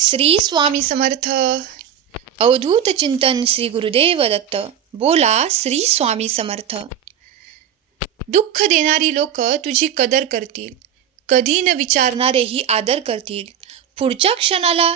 श्री स्वामी समर्थ अवधूत चिंतन श्री गुरुदेव दत्त बोला श्री स्वामी समर्थ. दुःख देणारी लोक तुझी कदर करतील कधी न विचारणारेही आदर करतील. पुढच्या क्षणाला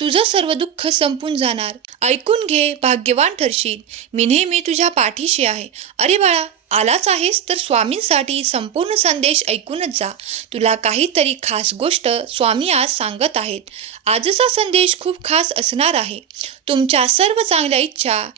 तुझं सर्व दुःख संपून जाणार. ऐकून घे भाग्यवान ठरशील. मी नेहमी तुझ्या पाठीशी आहे. अरे बाळा आलाच आहेस तर स्वामींसाठी संपूर्ण संदेश ऐकूनच जा. तुला काहीतरी खास गोष्ट स्वामी आज सांगत आहेत. आजचा संदेश खूप खास असणार आहे. तुमच्या सर्व चांगल्या इच्छा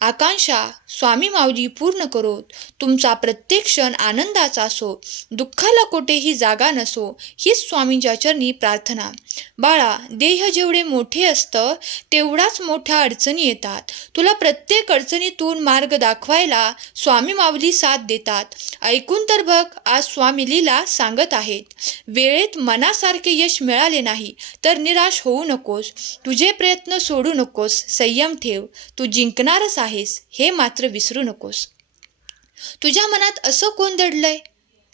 आकांक्षा स्वामी माऊली पूर्ण करोत तुमचा प्रत्येक क्षण आनंदाचा असो दुःखाला कोठेही जागा नसो हीच स्वामींच्या चरणी प्रार्थना. बाळा देह जेवढे मोठे असतं तेवढाच मोठ्या अडचणी येतात. तुला प्रत्येक अडचणीतून मार्ग दाखवायला स्वामी माऊली साथ देतात. ऐकून तर बघ आज स्वामी लीला सांगत आहेत. वेळेत मनासारखे यश मिळाले नाही तर निराश होऊ नकोस. तुझे प्रयत्न सोडू नकोस संयम ठेव. तू जिंकणारच आहेस हे मात्र विसरू नकोस. तुझ्या मनात असं कोण दडलंय?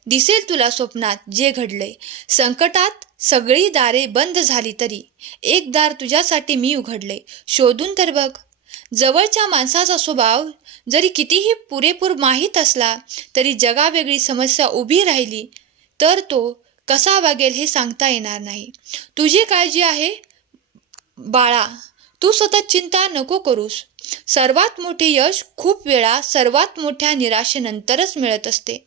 दिसेल तुला स्वप्नात जे घडलंय. संकटात सगळी दारे बंद झाली तरी. एक दार तुझ्यासाठी मी उघडले शोधून तर बघ. जवळच्या माणसाचा स्वभाव जरी कितीही पुरेपूर माहीत असला तरी जगावेगळी समस्या उभी राहिली तर तो कसा वागेल हे सांगता येणार नाही. तुझी काळजी आहे? बाळा तू सतत चिंता नको करूस. सर्वात मोठे यश खूप वेळा सर्वात मोठ्या निराशेनंतरच मिळत असते.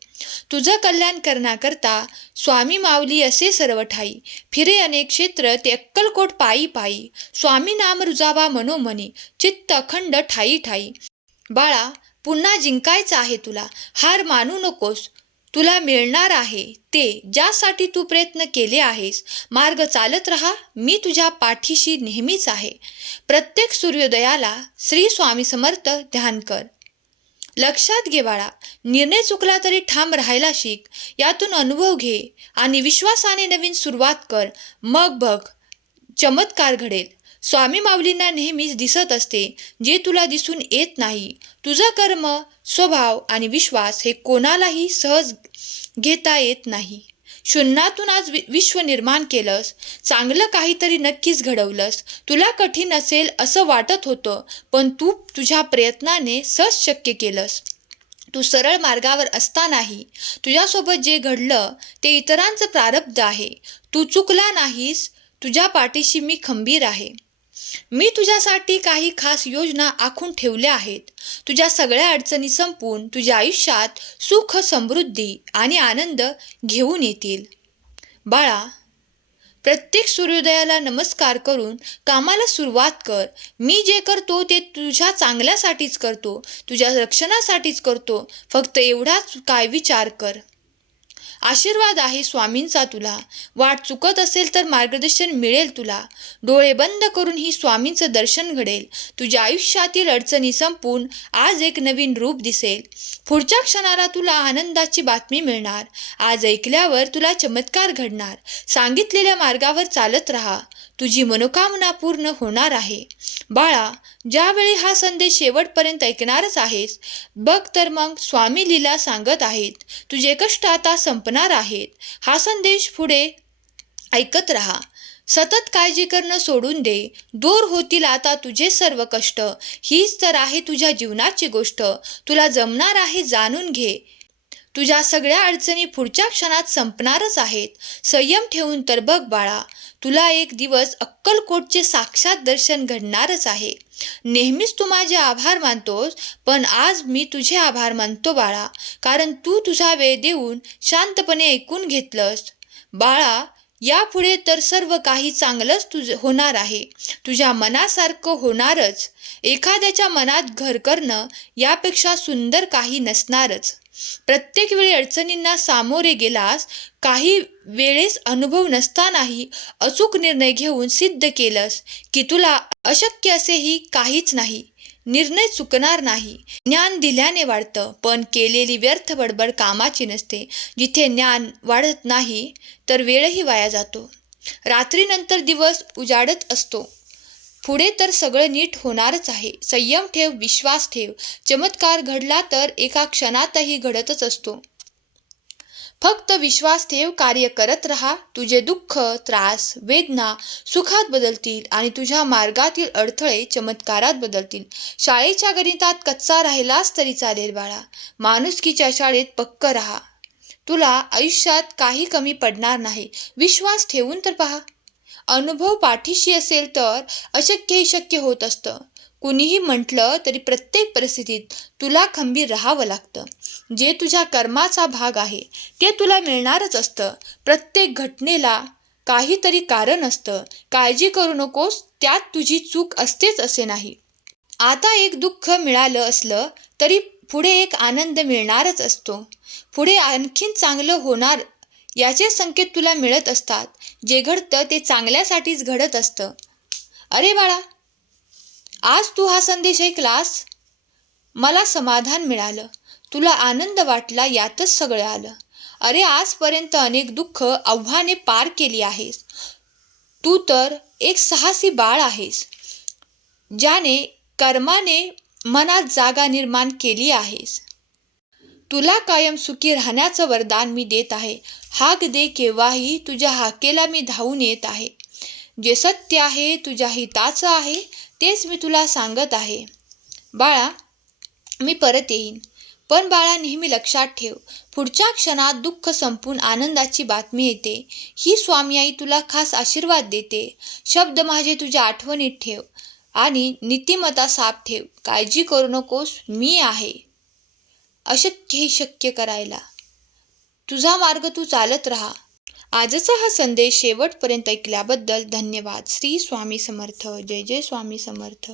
तुझं कल्याण करण्याकरता स्वामी माऊली असे सर्व ठाई. फिरे अनेक क्षेत्र ते अक्कलकोट पायी पायी. स्वामी नाम रुजावा मनोमनी चित्त अखंड ठाई ठाई. बाळा पुन्हा जिंकायचं आहे तुला. हार मानू नकोस. तुला मिळणार आहे ते ज्यासाठी तू प्रयत्न केले आहेस. मार्ग चालत राहा मी तुझ्या पाठीशी नेहमीच आहे. प्रत्येक सूर्योदयाला श्री स्वामी समर्थ ध्यान कर. लक्षात घे बाळा निर्णय चुकला तरी ठाम राहायला शिक. यातून अनुभव घे आणि विश्वासाने नवीन सुरुवात कर. मग बघ चमत्कार घडेल. स्वामी माऊलींना नेहमीच दिसत असते जे तुला दिसून येत नाही. तुझं कर्म स्वभाव आणि विश्वास हे कोणालाही सहज घेता येत नाही. शून्यातून आज वि विश्व निर्माण केलंस चांगलं काहीतरी नक्कीच घडवलंस. तुला कठीण असेल असं वाटत होतं पण तू तुझ्या प्रयत्नाने सहज शक्य केलंस. तू सरळ मार्गावर असतानाही तुझ्यासोबत जे घडलं ते इतरांचं प्रारब्ध आहे. तू चुकला नाहीस तुझ्या पाठीशी मी खंबीर आहे. मी तुझ्यासाठी काही खास योजना आखून ठेवल्या आहेत. तुझ्या सगळ्या अडचणी संपून तुझ्या आयुष्यात सुख समृद्धी आणि आनंद घेऊन येतील. बाळा प्रत्येक सूर्योदयाला नमस्कार करून कामाला सुरुवात कर. मी जे करतो ते तुझ्या चांगल्यासाठीच करतो तुझ्या रक्षणासाठीच करतो. फक्त एवढाच काय विचार कर. आशीर्वाद आहे स्वामींचा तुला. वाट चुकत असेल तर मार्गदर्शन मिळेल तुला. डोळे बंद करून ही स्वामींचं दर्शन घडेल. तुझ्या आयुष्यातील अडचणी संपून आज एक नवीन रूप दिसेल. पुढच्या क्षणाला तुला आनंदाची बातमी मिळणार. आज ऐकल्यावर तुला चमत्कार घडणार. सांगितलेल्या मार्गावर चालत राहा. तुझी मनोकामना पूर्ण होणार आहे. बाळा ज्यावेळी हा संदेश शेवटपर्यंत ऐकणारच आहेस बघ तर मग स्वामी लीला सांगत आहेत तुझे कष्ट आता संपणार आहेत. हा संदेश पुढे ऐकत राहा. सतत काळजी करणं सोडून दे. दूर होतील आता तुझे सर्व कष्ट. हीच तर आहे तुझ्या जीवनाची गोष्ट. तुला जमणार आहे जाणून घे. तुझ्या सगळ्या अडचणी पुढच्या क्षणात संपणारच आहेत. संयम ठेवून तर बघ बाळा तुला एक दिवस अक्कलकोटचे साक्षात दर्शन घडणारच आहे. नेहमीच तू माझे आभार मानतोस पण आज मी तुझे आभार मानतो बाळा कारण तू तुझा वेळ देऊन शांतपणे ऐकून घेतलंस. बाळा यापुढे तर सर्व काही चांगलंच तुझ होणार आहे. तुझ्या मनासारखं होणारच. एखाद्याच्या मनात घर करणं यापेक्षा सुंदर काही नसणारच. प्रत्येक वेळी अडचणींना सामोरे गेलास काही वेळेस अनुभव नसतानाही अचूक निर्णय घेऊन सिद्ध केलंस की तुला अशक्य असेही काहीच नाही निर्णय चुकणार नाही. ज्ञान दिल्याने वाढतं पण केलेली व्यर्थ बडबड कामाची नसते. जिथे ज्ञान वाढत नाही तर वेळही वाया जातो. रात्रीनंतर दिवस उजाडत असतो. पुढे तर सगळं नीट होणारच आहे. संयम ठेव विश्वास ठेव. चमत्कार घडला तर एका क्षणातही घडतच असतो. फक्त विश्वास ठेव कार्य करत राहा. तुझे दुःख त्रास वेदना सुखात बदलतील आणि तुझ्या मार्गातील अडथळे चमत्कारात बदलतील. शाळेच्या गणितात कच्चा राहिलास तरी चालेल बाळा. माणुसकीच्या शाळेत पक्क राहा. तुला आयुष्यात काही कमी पडणार नाही. विश्वास ठेवून तर पहा. अनुभव पाठीशी असेल तर अशक्यही शक्य होत असतं. कुणीही म्हटलं तरी प्रत्येक परिस्थितीत तुला खंबीर राहावं लागतं. जे तुझ्या कर्माचा भाग आहे ते तुला मिळणारच असतं. प्रत्येक घटनेला काहीतरी कारण असतं. काळजी करू नकोस त्यात तुझी चूक असतेच असे नाही. आता एक दुःख मिळालं असलं तरी पुढे एक आनंद मिळणारच असतो. पुढे आणखीन चांगलं होणार याचे संकेत तुला मिळत असतात. जे घडतं ते चांगल्यासाठीच घडत असतं. अरे बाळा आज तू हा संदेश ऐकलास? मला समाधान मिळालं. तुला आनंद वाटला यातच सगळं आलं. अरे आजपर्यंत अनेक दुःख आव्हाने पार केली आहेस. तू तर एक साहसी बाळ आहेस ज्याने कर्माने मनात जागा निर्माण केली आहेस. तुला कायम सुखी राहण्याचं वरदान मी देत आहे. हाक दे केव्हाही तुझ्या हाकेला मी धावून येत आहे. जे सत्य आहे तुझ्या हिताचं आहे तेच मी तुला सांगत आहे. बाळा मी परत येईन. पण बाळा नेहमी लक्षात ठेव पुढच्या क्षणात दुःख संपून आनंदाची बातमी येते. ही स्वामी आई तुला खास आशीर्वाद देते. शब्द माझे तुझ्या आठवणीत ठेव आणि नीतिमत्ता साफ ठेव. काळजी करू नकोस मी आहे. अशक्य शक्य करायला. तुझा मार्ग तू चालत राहा. आजचा हा संदेश शेवटपर्यंत ऐकल्याबद्दल धन्यवाद. श्री स्वामी समर्थ. जय जय स्वामी समर्थ.